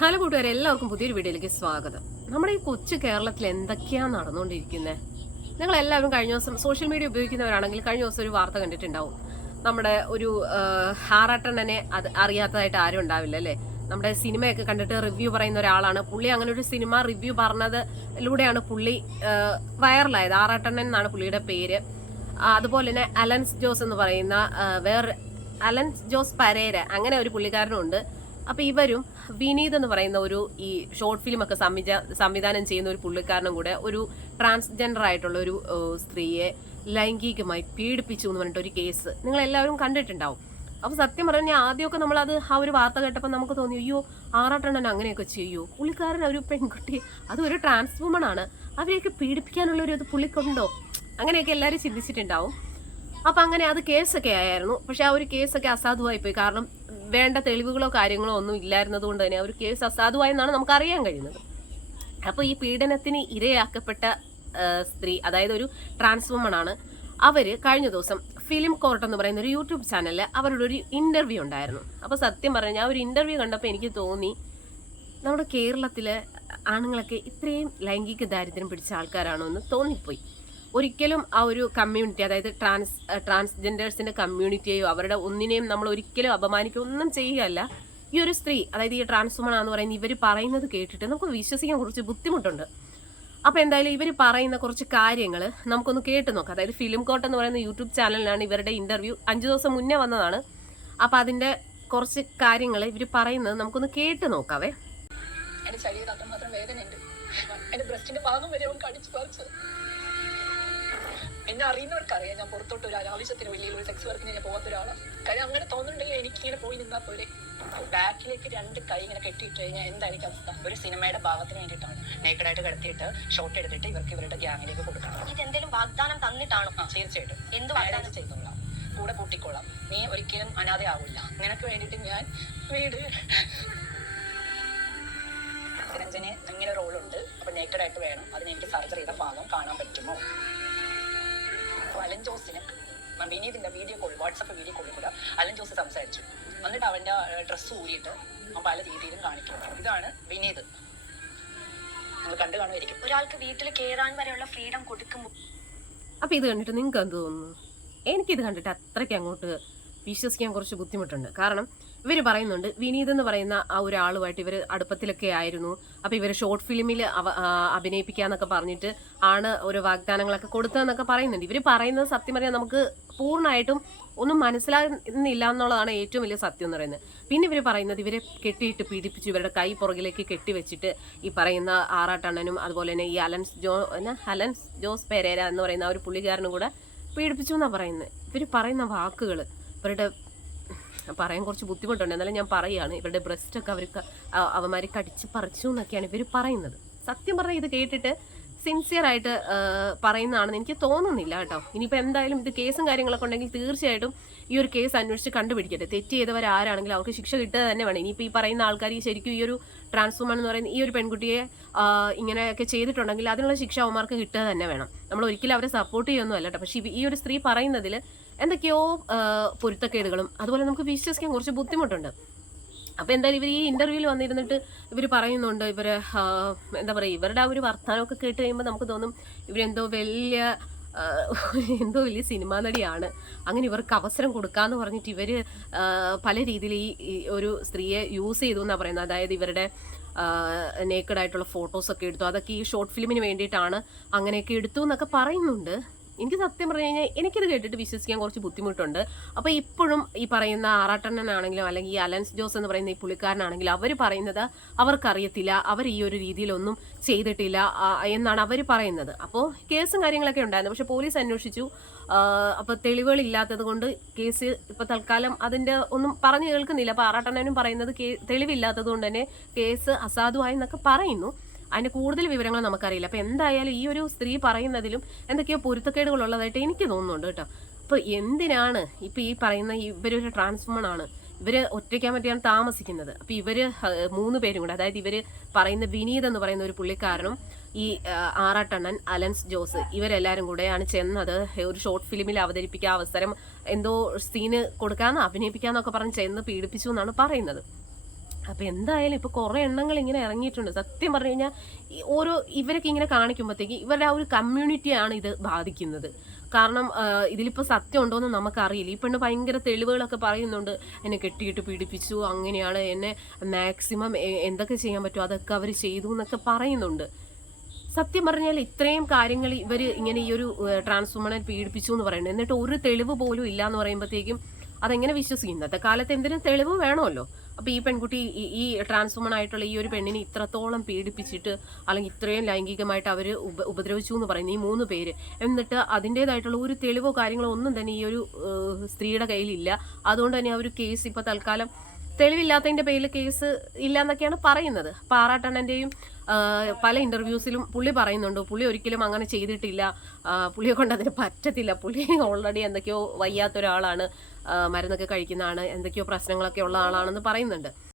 Hello കൂട്ടുകാരെ, എല്ലാവർക്കും പുതിയൊരു വീഡിയോയിലേക്ക് സ്വാഗതം. നമ്മുടെ ഈ കൊച്ചു കേരളത്തിൽ എന്തൊക്കെയാണ് നടന്നുകൊണ്ടിരിക്കുന്നത്? നിങ്ങൾ എല്ലാവരും കഴിഞ്ഞ ദിവസം സോഷ്യൽ മീഡിയ ഉപയോഗിക്കുന്നവരാണെങ്കിൽ കഴിഞ്ഞ ദിവസം ഒരു വാർത്ത കണ്ടിട്ടുണ്ടാവും. നമ്മുടെ ഒരു ആറാട്ടണ്ണനെ അറിയാത്തതായിട്ട് ആരും ഉണ്ടാവില്ല അല്ലേ? നമ്മുടെ സിനിമയൊക്കെ കണ്ടിട്ട് റിവ്യൂ പറയുന്ന ഒരാളാണ് പുള്ളി. അങ്ങനെ ഒരു സിനിമ റിവ്യൂ പറഞ്ഞതിലൂടെയാണ് പുള്ളി വൈറലായത്. ആറാട്ടണ്ണൻ എന്നാണ് പുള്ളിയുടെ പേര്. അതുപോലെ തന്നെ അലൻസ് ജോസ് എന്ന് പറയുന്ന അലൻസ് ജോസ് പരേര, അങ്ങനെ ഒരു പുള്ളിക്കാരനുണ്ട്. അപ്പൊ ഇവരും വിനീത് എന്ന് പറയുന്ന ഒരു ഈ ഷോർട്ട് ഫിലിം ഒക്കെ സംവിധാനം ചെയ്യുന്ന ഒരു പുള്ളിക്കാരനും കൂടെ ഒരു ട്രാൻസ്ജെൻഡർ ആയിട്ടുള്ള ഒരു സ്ത്രീയെ ലൈംഗികമായി പീഡിപ്പിച്ചു എന്ന് പറഞ്ഞിട്ട് ഒരു കേസ് നിങ്ങൾ എല്ലാവരും കണ്ടിട്ടുണ്ടാവും. അപ്പൊ സത്യം പറഞ്ഞാൽ ആദ്യമൊക്കെ നമ്മളത് ആ ഒരു വാർത്ത കേട്ടപ്പോൾ നമുക്ക് തോന്നി, അയ്യോ ആറാട്ടണ്ണൻ അങ്ങനെയൊക്കെ ചെയ്യൂ, പുള്ളിക്കാരൻ ഒരു പെൺകുട്ടി, അത് ഒരു ട്രാൻസ് വുമൺ ആണ്, അവരെയൊക്കെ പീഡിപ്പിക്കാനുള്ള ഒരു പുള്ളിക്കുണ്ടോ, അങ്ങനെയൊക്കെ എല്ലാവരും ചിന്തിച്ചിട്ടുണ്ടാവും. അപ്പൊ അങ്ങനെ അത് കേസൊക്കെ ആയിരുന്നു. പക്ഷെ ആ ഒരു കേസൊക്കെ അസാധുവായി പോയി. കാരണം വേണ്ട തെളിവുകളോ കാര്യങ്ങളോ ഒന്നും ഇല്ലായിരുന്നത് കൊണ്ട് തന്നെ ആ ഒരു കേസ് അസാധുവായെന്നാണ് നമുക്ക് അറിയാൻ കഴിയുന്നത്. അപ്പോൾ ഈ പീഡനത്തിന് ഇരയാക്കപ്പെട്ട സ്ത്രീ, അതായത് ഒരു ട്രാൻസ് വുമൺ ആണ്. അവര് കഴിഞ്ഞ ദിവസം ഫിലിം കോർട്ട് എന്ന് പറയുന്ന ഒരു യൂട്യൂബ് ചാനലിൽ അവരുടെ ഒരു ഇന്റർവ്യൂ ഉണ്ടായിരുന്നു. അപ്പോൾ സത്യം പറഞ്ഞാൽ ആ ഒരു ഇന്റർവ്യൂ കണ്ടപ്പോൾ എനിക്ക് തോന്നി, നമ്മുടെ കേരളത്തിലെ ആണുങ്ങളൊക്കെ ഇത്രയും ലൈംഗിക ദാരിദ്ര്യം പിടിച്ച ആൾക്കാരാണോ എന്ന് തോന്നിപ്പോയി. ഒരിക്കലും ആ ഒരു കമ്മ്യൂണിറ്റി, അതായത് ട്രാൻസ്ജെൻഡേഴ്സിന്റെ കമ്മ്യൂണിറ്റിയെയോ അവരുടെ ഒന്നിനെയും നമ്മൾ ഒരിക്കലും അപമാനിക്കുക ഒന്നും ചെയ്യുകയല്ല. ഈ ഒരു സ്ത്രീ, അതായത് ഈ ട്രാൻസ് വുമൺ എന്ന് പറയുന്നത്, ഇവർ പറയുന്നത് കേട്ടിട്ട് നമുക്ക് വിശ്വസിക്കാൻ കുറച്ച് ബുദ്ധിമുട്ടുണ്ട്. അപ്പോൾ എന്തായാലും ഇവർ പറയുന്ന കുറച്ച് കാര്യങ്ങൾ നമുക്കൊന്ന് കേട്ട് നോക്കാം. അതായത് ഫിലിം കോർട്ട് എന്ന് പറയുന്ന യൂട്യൂബ് ചാനലിലാണ് ഇവരുടെ ഇന്റർവ്യൂ. 5 ദിവസം മുന്നേ വന്നതാണ്. അപ്പോൾ അതിന്റെ കുറച്ച് കാര്യങ്ങൾ ഇവർ പറയുന്നത് നമുക്കൊന്ന് കേട്ട് നോക്കാവേ. എന്റെ ശരീരം മാത്രം വേദനയുണ്ട്. എന്റെ ബ്രസ്റ്റിന്റെ ഭാഗം വരെ അവൻ കടിച്ചു പറിച്ചു. എന്നെ അറിയുന്നവർക്കറിയാം ഞാൻ പുറത്തോട്ട് ഒരു അനാവശ്യത്തിന് വലിയ ഒരു സെക്സ് വർക്കിന് ഞാൻ പോകാത്ത ഒരാളാണ്. കാര്യം അങ്ങനെ തോന്നുന്നുണ്ടെങ്കിൽ എനിക്കിങ്ങനെ പോയി നിന്നാൽ പോലെ. ബാക്കിലേക്ക് 2 കൈ ഇങ്ങനെ കെട്ടിയിട്ട് കഴിഞ്ഞാൽ എന്തായിരിക്കും അവസ്ഥ? ഒരു സിനിമയുടെ ഭാഗത്തിന് വേണ്ടിയിട്ടാണ് നേക്കഡായിട്ട് കിടത്തിയിട്ട് ഷോട്ട് എടുത്തിട്ട് ഇവർക്ക് ഇവരുടെ ഗ്യാങ്ങിലേക്ക് കൊടുക്കണം. ഇതെന്തെങ്കിലും വാഗ്ദാനം തന്നിട്ടാണോ? തീർച്ചയായിട്ടും. എന്ത് വാഗ്ദാനം ചെയ്തോളാം, കൂടെ പൂട്ടിക്കോളാം, നീ ഒരിക്കലും അനാഥ ആവില്ല, നിനക്ക് വേണ്ടിയിട്ട് ഞാൻ വീട്. രഞ്ജന് ഇങ്ങനെ റോളുണ്ട്, അപ്പൊ നേക്കഡായിട്ട് വേണം, അതിന് എനിക്ക് സർജറി ചെയ്ത ഭാഗം കാണാൻ പറ്റുമോ? അലൻ ജോസിന് വിനീതിന്റെ വീഡിയോ കോൾ, വാട്സപ്പ് വീഡിയോ കോളിൽ കൂടെ അലൻ ജോസ് സംസാരിച്ചു. എന്നിട്ട് അവന്റെ ഡ്രസ്സ് ഊരിയിട്ട് പല രീതിയിലും കാണിക്കുന്നു. ഇതാണ് വിനീത്, നിങ്ങൾ കണ്ടു കാണുമായിരിക്കും. ഒരാൾക്ക് വീട്ടിൽ കയറാൻ വരെയുള്ള ഫ്രീഡം കൊടുക്കുമ്പോൾ. അപ്പൊ ഇത് കണ്ടിട്ട് നിങ്ങൾക്ക് എന്ത് തോന്നുന്നു? എനിക്കിത് കണ്ടിട്ട് അത്രയ്ക്ക് അങ്ങോട്ട് വിശ്വസിക്കാൻ കുറച്ച് ബുദ്ധിമുട്ടുണ്ട്. കാരണം ഇവർ പറയുന്നുണ്ട്, വിനീത് എന്ന് പറയുന്ന ആ ഒരാളുമായിട്ട് ഇവർ അടുപ്പത്തിലൊക്കെ ആയിരുന്നു. അപ്പൊ ഇവർ ഷോർട്ട് ഫിലിമിൽ അഭിനയിപ്പിക്കാന്നൊക്കെ പറഞ്ഞിട്ട് ആണ് ഓരോ വാഗ്ദാനങ്ങളൊക്കെ കൊടുത്തതെന്നൊക്കെ പറയുന്നുണ്ട്. ഇവർ പറയുന്നത് സത്യം പറയാൻ നമുക്ക് പൂർണ്ണമായിട്ടും ഒന്നും മനസ്സിലാകുന്നില്ല എന്നുള്ളതാണ് ഏറ്റവും വലിയ സത്യം എന്ന് പറയുന്നത്. പിന്നെ ഇവർ പറയുന്നത് ഇവരെ കെട്ടിയിട്ട് പീഡിപ്പിച്ചു, ഇവരുടെ കൈ പുറകിലേക്ക് കെട്ടിവെച്ചിട്ട് ഈ പറയുന്ന ആറാട്ടണ്ണനും അതുപോലെ തന്നെ ഈ അലൻസ് ജോസ് പെരേര എന്ന് പറയുന്ന ആ ഒരു പുള്ളിക്കാരനും കൂടെ പീഡിപ്പിച്ചു എന്നാണ് പറയുന്നത്. ഇവർ പറയുന്ന വാക്കുകൾ ഇവരുടെ പറയാൻ കുറച്ച് ബുദ്ധിമുട്ടുണ്ട്. എന്നാലും ഞാൻ പറയുകയാണ്, ഇവരുടെ ബ്രസ്റ്റൊക്കെ അവന്മാർ കടിച്ച് പറിച്ചു എന്നൊക്കെയാണ് ഇവർ പറയുന്നത്. സത്യം പറഞ്ഞാൽ ഇത് കേട്ടിട്ട് സിൻസിയർ ആയിട്ട് പറയുന്നതാണെന്ന് എനിക്ക് തോന്നുന്നില്ല കേട്ടോ. ഇനിയിപ്പോൾ എന്തായാലും ഇത് കേസും കാര്യങ്ങളൊക്കെ ഉണ്ടെങ്കിൽ തീർച്ചയായിട്ടും ഈ ഒരു കേസ് അന്വേഷിച്ച് കണ്ടുപിടിക്കട്ടെ. തെറ്റ് ചെയ്തവരാരാണെങ്കിലും അവർക്ക് ശിക്ഷ കിട്ടുക തന്നെ വേണം. ഇനിയിപ്പോൾ ഈ പറയുന്ന ആൾക്കാർ ശരിക്കും ഈ ഒരു ട്രാൻസ് വുമൺ എന്ന് പറയുന്ന ഈ ഒരു പെൺകുട്ടിയെ ഇങ്ങനെയൊക്കെ ചെയ്തിട്ടുണ്ടെങ്കിൽ അതിനുള്ള ശിക്ഷ അവന്മാർക്ക് കിട്ടുക തന്നെ വേണം. നമ്മൾ ഒരിക്കലും അവരെ സപ്പോർട്ട് ചെയ്യുമൊന്നും അല്ല കേട്ടോ. പക്ഷേ ഈ ഒരു സ്ത്രീ പറയുന്നതിൽ എന്തൊക്കെയോ പൊരുത്തക്കേടുകളും അതുപോലെ നമുക്ക് വിശ്വസിക്കാൻ കുറച്ച് ബുദ്ധിമുട്ടുണ്ട്. അപ്പോൾ എന്തായാലും ഇവർ ഈ ഇന്റർവ്യൂവിൽ വന്നിരുന്നിട്ട് ഇവർ പറയുന്നുണ്ട്, ഇവര് എന്താ പറയുക, ഇവരുടെ ആ ഒരു വർത്തമാനമൊക്കെ കേട്ട് കഴിയുമ്പോൾ നമുക്ക് തോന്നും ഇവരെന്തോ വലിയ സിനിമാ നടിയാണ്, അങ്ങനെ ഇവർക്ക് അവസരം കൊടുക്കാന്ന് പറഞ്ഞിട്ട് ഇവർ പല രീതിയിൽ ഈ ഒരു സ്ത്രീയെ യൂസ് ചെയ്തു എന്നാണ് പറയുന്നത്. അതായത് ഇവരുടെ നേക്കഡായിട്ടുള്ള ഫോട്ടോസൊക്കെ എടുത്തു, അതൊക്കെ ഈ ഷോർട്ട് ഫിലിമിന് വേണ്ടിയിട്ടാണ് അങ്ങനെയൊക്കെ എടുത്തു എന്നൊക്കെ പറയുന്നുണ്ട്. എനിക്ക് സത്യം പറഞ്ഞു കഴിഞ്ഞാൽ എനിക്കിത് കേട്ടിട്ട് വിശ്വസിക്കാൻ കുറച്ച് ബുദ്ധിമുട്ടുണ്ട്. അപ്പോൾ ഇപ്പോഴും ഈ പറയുന്ന ആറാട്ടണ്ണനാണെങ്കിലും അല്ലെങ്കിൽ ഈ അലൻസ് ജോസ് എന്ന് പറയുന്ന ഈ പുള്ളിക്കാരനാണെങ്കിലും അവർ പറയുന്നത് അവർക്കറിയത്തില്ല, അവർ ഈ ഒരു രീതിയിലൊന്നും ചെയ്തിട്ടില്ല എന്നാണ് അവർ പറയുന്നത്. അപ്പോൾ കേസും കാര്യങ്ങളൊക്കെ ഉണ്ടായിരുന്നു. പക്ഷെ പോലീസ് അന്വേഷിച്ചു. അപ്പോൾ തെളിവുകൾ ഇല്ലാത്തത് കൊണ്ട് കേസ് ഇപ്പോൾ തൽക്കാലം അതിൻ്റെ ഒന്നും പറഞ്ഞു കേൾക്കുന്നില്ല. അപ്പോൾ ആറാട്ടണ്ണനും പറയുന്നത് തെളിവില്ലാത്തത് കൊണ്ട് തന്നെ കേസ് അസാധുവായെന്നൊക്കെ പറയുന്നു. അതിൻ്റെ കൂടുതൽ വിവരങ്ങൾ നമുക്കറിയില്ല. അപ്പോൾ എന്തായാലും ഈ ഒരു സ്ത്രീ പറയുന്നതിലും എന്തൊക്കെയോ പൊരുത്തക്കേടുകൾ ഉള്ളതായിട്ട് എനിക്ക് തോന്നുന്നുണ്ട് കേട്ടോ. അപ്പോൾ എന്തിനാണ് ഇപ്പോൾ ഈ പറയുന്ന ഇവരൊരു ട്രാൻസ് വുമൺ ആണ്, ഇവർ ഒറ്റയ്ക്കാൻ പറ്റിയാണ് താമസിക്കുന്നത്. അപ്പോൾ ഇവർ 3 പേരും കൂടെ, അതായത് ഇവർ പറയുന്ന വിനീത് എന്ന് പറയുന്ന ഒരു പുള്ളിക്കാരനും ഈ ആറാട്ടണ്ണൻ അലൻസ് ജോസ് ഇവരെല്ലാവരും കൂടെയാണ് ചെന്നത് ഒരു ഷോർട്ട് ഫിലിമിൽ അവതരിപ്പിക്കാൻ അവസരം എന്തോ സീന് കൊടുക്കാമെന്ന് അഭിനയിപ്പിക്കാമെന്നൊക്കെ പറഞ്ഞ് ചെന്ന് പീഡിപ്പിച്ചു എന്നാണ് പറയുന്നത്. അപ്പം എന്തായാലും ഇപ്പോൾ കുറേ എണ്ണങ്ങൾ ഇങ്ങനെ ഇറങ്ങിയിട്ടുണ്ട്. സത്യം പറഞ്ഞു കഴിഞ്ഞാൽ ഓരോ ഇവരൊക്കെ ഇങ്ങനെ കാണിക്കുമ്പോഴത്തേക്ക് ഇവരുടെ ആ ഒരു കമ്മ്യൂണിറ്റിയാണ് ഇത് ബാധിക്കുന്നത്. കാരണം ഇതിലിപ്പോൾ സത്യം ഉണ്ടോ എന്ന് നമുക്കറിയില്ല. ഈ പെണ്ണ് ഭയങ്കര തെളിവുകളൊക്കെ പറയുന്നുണ്ട്. എന്നെ കെട്ടിയിട്ട് പീഡിപ്പിച്ചു, അങ്ങനെയാണ്, എന്നെ മാക്സിമം എന്തൊക്കെ ചെയ്യാൻ പറ്റുമോ അതൊക്കെ അവർ ചെയ്തു എന്നൊക്കെ പറയുന്നുണ്ട്. സത്യം പറഞ്ഞാൽ ഇത്രയും കാര്യങ്ങൾ ഇവർ ഇങ്ങനെ ഈ ഒരു ട്രാൻസ് വുമണെ പീഡിപ്പിച്ചു എന്ന് പറയുന്നത്, എന്നിട്ട് ഒരു തെളിവ് പോലും ഇല്ല എന്ന് പറയുമ്പോഴത്തേക്കും അതെങ്ങനെ വിശ്വസിക്കും? ഇന്നത്തെ കാലത്ത് എന്തിനും തെളിവ് വേണമല്ലോ. അപ്പോൾ ഈ പെൺകുട്ടി ഈ ട്രാൻസ് വുമൺ ആയിട്ടുള്ള ഈ ഒരു പെണ്ണിനെ ഇത്രത്തോളം പീഡിപ്പിച്ചിട്ട് അല്ലെങ്കിൽ ഇത്രയും ലൈംഗികമായിട്ട് അവർ ഉപദ്രവിച്ചു എന്ന് പറയുന്നത് ഈ 3 പേര്, എന്നിട്ട് അതിൻ്റേതായിട്ടുള്ള ഒരു തെളിവോ കാര്യങ്ങളോ ഒന്നും തന്നെ ഈ ഒരു സ്ത്രീയുടെ കയ്യിലില്ല. അതുകൊണ്ട് തന്നെ ആ ഒരു കേസ് ഇപ്പോൾ തൽക്കാലം തെളിവില്ലാത്തതിൻ്റെ പേരിൽ കേസ് ഇല്ല എന്നൊക്കെയാണ് പറയുന്നത്. അപ്പോൾ ആറാട്ടണ്ണൻ്റെയും പല ഇൻ്റർവ്യൂസിലും പുള്ളി പറയുന്നുണ്ട്, പുള്ളി ഒരിക്കലും അങ്ങനെ ചെയ്തിട്ടില്ല, പുള്ളിയെ കൊണ്ട് അതിന് പറ്റത്തില്ല, പുള്ളി ഓൾറെഡി എന്തൊക്കെയോ വയ്യാത്തൊരാളാണ്, മരുന്നൊക്കെ കഴിക്കുന്നതാണ്, എന്തൊക്കെയോ പ്രശ്നങ്ങളൊക്കെ ഉള്ള ആളാണെന്ന് പറയുന്നുണ്ട്.